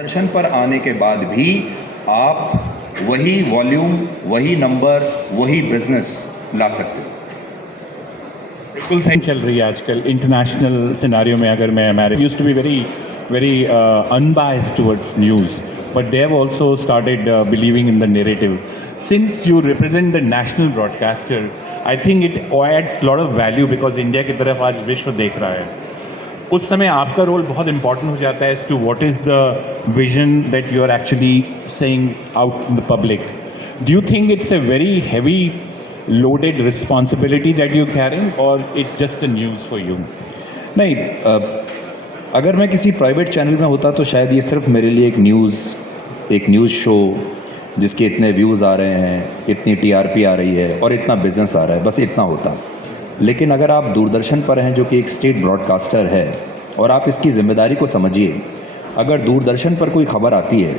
दर्शन पर आने के बाद भी आप वही वॉल्यूम, वही नंबर, वही बिजनेस ला सकते हो। बिल्कुल सही चल रही है आजकल इंटरनेशनल सिनारियो में। अगर मैं America used to be very unbiased towards news, but they have also started believing in the narrative. Since you represent the national broadcaster, I think it adds a lot of value because India की तरफ आज विश्व देख रहा है। उस समय आपका रोल बहुत इंपॉर्टेंट हो जाता है as to what is the vision that you are actually saying out in the public. Do you think it's a very heavy loaded responsibility that you're carrying, or it's just a news for you? नहीं, अगर मैं किसी private channel में होता तो शायद ये सिर्फ मेरे लिए एक न्यूज़ शो जिसके इतने व्यूज़ आ रहे हैं, इतनी टीआरपी आ रही है और इतना बिजनेस आ रहा है, बस इतना होता। लेकिन अगर आप दूरदर्शन पर हैं जो कि एक स्टेट ब्रॉडकास्टर है, और आप इसकी जिम्मेदारी को समझिए, अगर दूरदर्शन पर कोई खबर आती है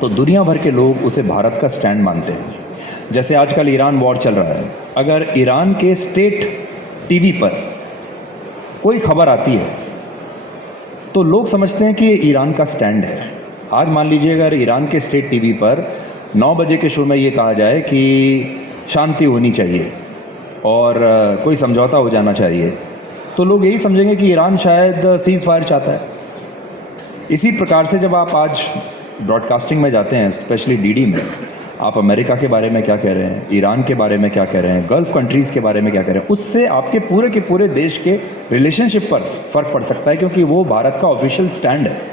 तो दुनिया भर के लोग उसे भारत का स्टैंड मानते हैं। जैसे आजकल ईरान वॉर चल रहा है, अगर ईरान के स्टेट टीवी पर कोई खबर आती है तो लोग समझते हैं कि ये ईरान का स्टैंड है। आज मान लीजिए अगर ईरान के स्टेट टीवी पर 9 बजे के शो में ये कहा जाए कि शांति होनी चाहिए और कोई समझौता हो जाना चाहिए, तो लोग यही समझेंगे कि ईरान शायद सीज़ फायर चाहता है। इसी प्रकार से जब आप आज ब्रॉडकास्टिंग में जाते हैं, स्पेशली डीडी में, आप अमेरिका के बारे में क्या कह रहे हैं, ईरान के बारे में क्या कह रहे हैं, गल्फ़ कंट्रीज़ के बारे में क्या कह रहे हैं, उससे आपके पूरे के पूरे देश के रिलेशनशिप पर फ़र्क पड़ सकता है, क्योंकि वो भारत का ऑफिशियल स्टैंड है।